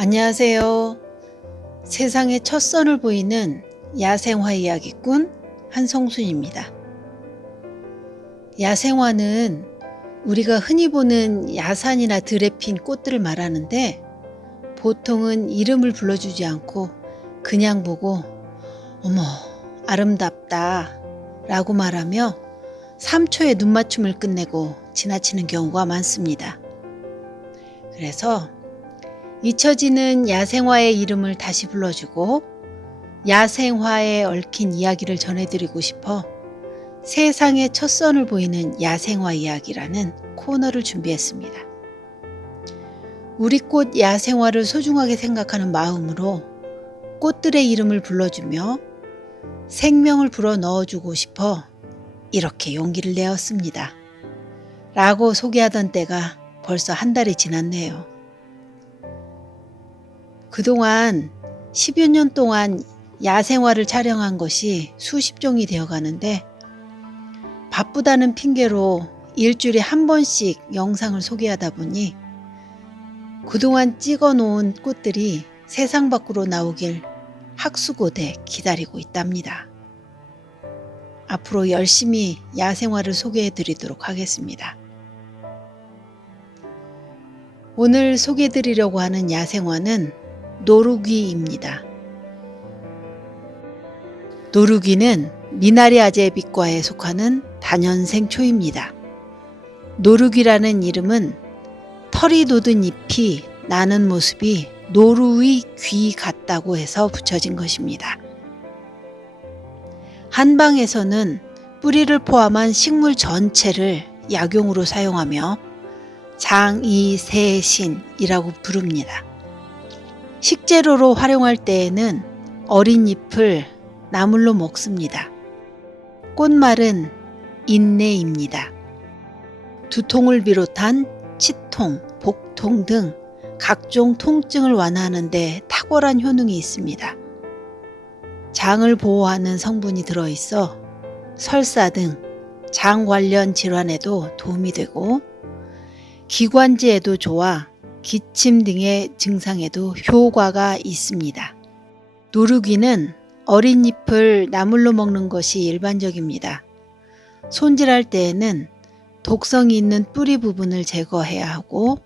안녕하세요. 세상의 첫 선을 보이는 야생화 이야기꾼 한성순입니다. 야생화는 우리가 흔히 보는 야산이나 들에 핀 꽃들을 말하는데 보통은 이름을 불러주지 않고 그냥 보고 어머 아름답다 라고 말하며 3초의 눈맞춤을 끝내고 지나치는 경우가 많습니다. 그래서 잊혀지는 야생화의 이름을 다시 불러주고 야생화에 얽힌 이야기를 전해드리고 싶어 세상의 첫 선을 보이는 야생화 이야기라는 코너를 준비했습니다. 우리 꽃 야생화를 소중하게 생각하는 마음으로 꽃들의 이름을 불러주며 생명을 불어넣어주고 싶어 이렇게 용기를 내었습니다. 라고 소개하던 때가 벌써 한 달이 지났네요. 그동안 10여 년 동안 야생화를 촬영한 것이 수십 종이 되어 가는데 바쁘다는 핑계로 일주일에 한 번씩 영상을 소개하다 보니 그동안 찍어 놓은 꽃들이 세상 밖으로 나오길 학수고대 기다리고 있답니다. 앞으로 열심히 야생화를 소개해 드리도록 하겠습니다. 오늘 소개해 드리려고 하는 야생화는 노루귀입니다. 노루귀는 미나리아제빛과에 속하는 다년생 초입니다. 노루귀라는 이름은 털이 돋은 잎이 나는 모습이 노루의 귀 같다고 해서 붙여진 것입니다. 한방에서는 뿌리를 포함한 식물 전체를 약용으로 사용하며 장이세신이라고 부릅니다. 식재료로 활용할 때에는 어린 잎을 나물로 먹습니다. 꽃말은 인내입니다. 두통을 비롯한 치통, 복통 등 각종 통증을 완화하는 데 탁월한 효능이 있습니다. 장을 보호하는 성분이 들어있어 설사 등 장 관련 질환에도 도움이 되고 기관지에도 좋아 기침 등의 증상에도 효과가 있습니다. 노루귀는 어린 잎을 나물로 먹는 것이 일반적입니다. 손질할 때에는 독성이 있는 뿌리 부분을 제거해야 하고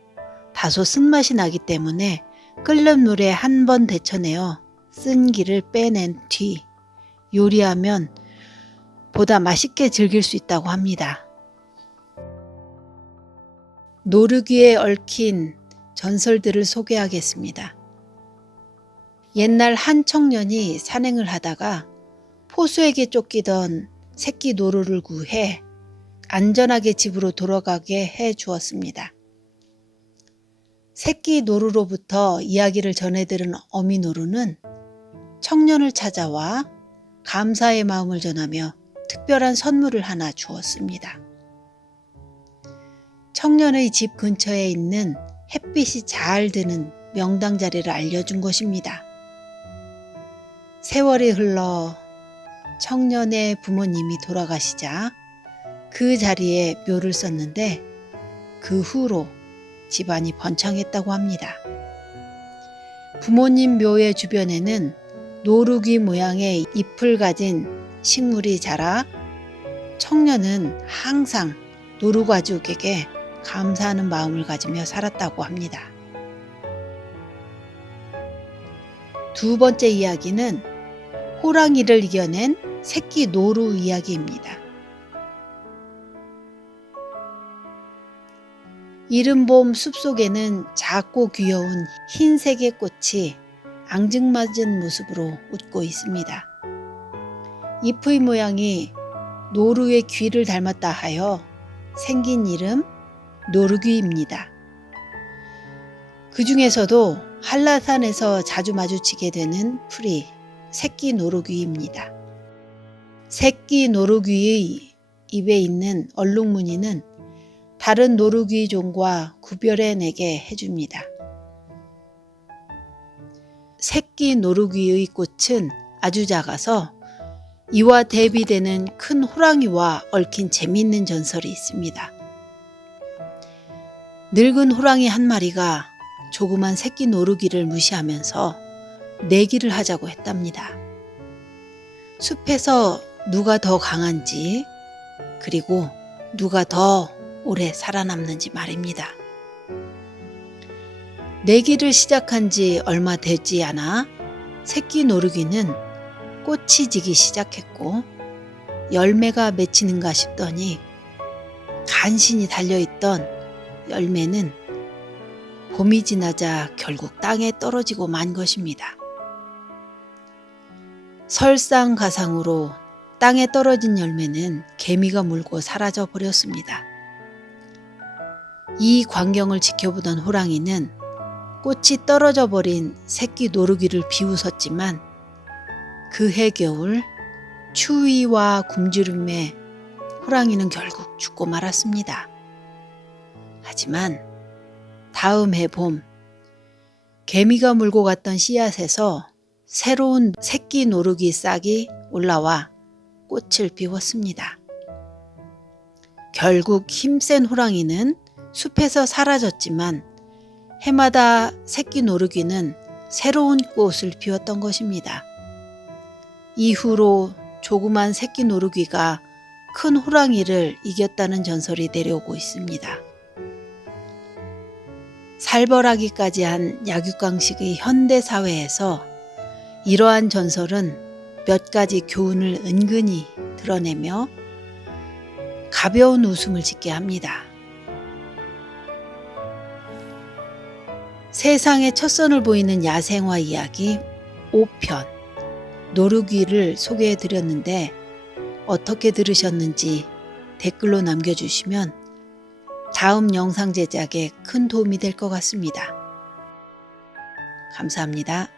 다소 쓴맛이 나기 때문에 끓는 물에 한 번 데쳐내어 쓴기를 빼낸 뒤 요리하면 보다 맛있게 즐길 수 있다고 합니다. 노루귀에 얽힌 전설들을 소개하겠습니다. 옛날 한 청년이 산행을 하다가 포수에게 쫓기던 새끼 노루를 구해 안전하게 집으로 돌아가게 해 주었습니다. 새끼 노루로부터 이야기를 전해들은 어미 노루는 청년을 찾아와 감사의 마음을 전하며 특별한 선물을 하나 주었습니다. 청년의 집 근처에 있는 햇빛이 잘 드는 명당 자리를 알려준 것입니다. 세월이 흘러 청년의 부모님이 돌아가시자 그 자리에 묘를 썼는데 그 후로 집안이 번창했다고 합니다. 부모님 묘의 주변에는 노루귀 모양의 잎을 가진 식물이 자라 청년은 항상 노루가족에게 감사하는 마음을 가지며 살았다고 합니다. 두 번째 이야기는 호랑이를 이겨낸 새끼 노루 이야기입니다. 이른봄 숲속에는 작고 귀여운 흰색의 꽃이 앙증맞은 모습으로 웃고 있습니다. 잎의 모양이 노루의 귀를 닮았다 하여 생긴 이름 노루귀입니다. 그 중에서도 한라산에서 자주 마주치게 되는 풀이 새끼 노루귀입니다. 새끼 노루귀의 입에 있는 얼룩무늬는 다른 노루귀 종과 구별해내게 해줍니다. 새끼 노루귀의 꽃은 아주 작아서 이와 대비되는 큰 호랑이와 얽힌 재미있는 전설이 있습니다. 늙은 호랑이 한 마리가 조그만 새끼 노루기를 무시하면서 내기를 하자고 했답니다. 숲에서 누가 더 강한지, 그리고 누가 더 오래 살아남는지 말입니다. 내기를 시작한 지 얼마 되지 않아 새끼 노루기는 꽃이 지기 시작했고 열매가 맺히는가 싶더니 간신히 달려있던 열매는 봄이 지나자 결국 땅에 떨어지고 만 것입니다. 설상가상으로 땅에 떨어진 열매는 개미가 물고 사라져 버렸습니다. 이 광경을 지켜보던 호랑이는 꽃이 떨어져 버린 새끼 노루기를 비웃었지만 그해 겨울 추위와 굶주림에 호랑이는 결국 죽고 말았습니다. 하지만 다음 해 봄, 개미가 물고 갔던 씨앗에서 새로운 새끼 노루기 싹이 올라와 꽃을 피웠습니다. 결국 힘센 호랑이는 숲에서 사라졌지만 해마다 새끼 노루기는 새로운 꽃을 피웠던 것입니다. 이후로 조그만 새끼 노루기가 큰 호랑이를 이겼다는 전설이 내려오고 있습니다. 살벌하기까지 한 약육강식의 현대 사회에서 이러한 전설은 몇 가지 교훈을 은근히 드러내며 가벼운 웃음을 짓게 합니다. 세상의 첫 선을 보이는 야생화 이야기 5편 노루기를 소개해 드렸는데 어떻게 들으셨는지 댓글로 남겨주시면 다음 영상 제작에 큰 도움이 될 것 같습니다. 감사합니다.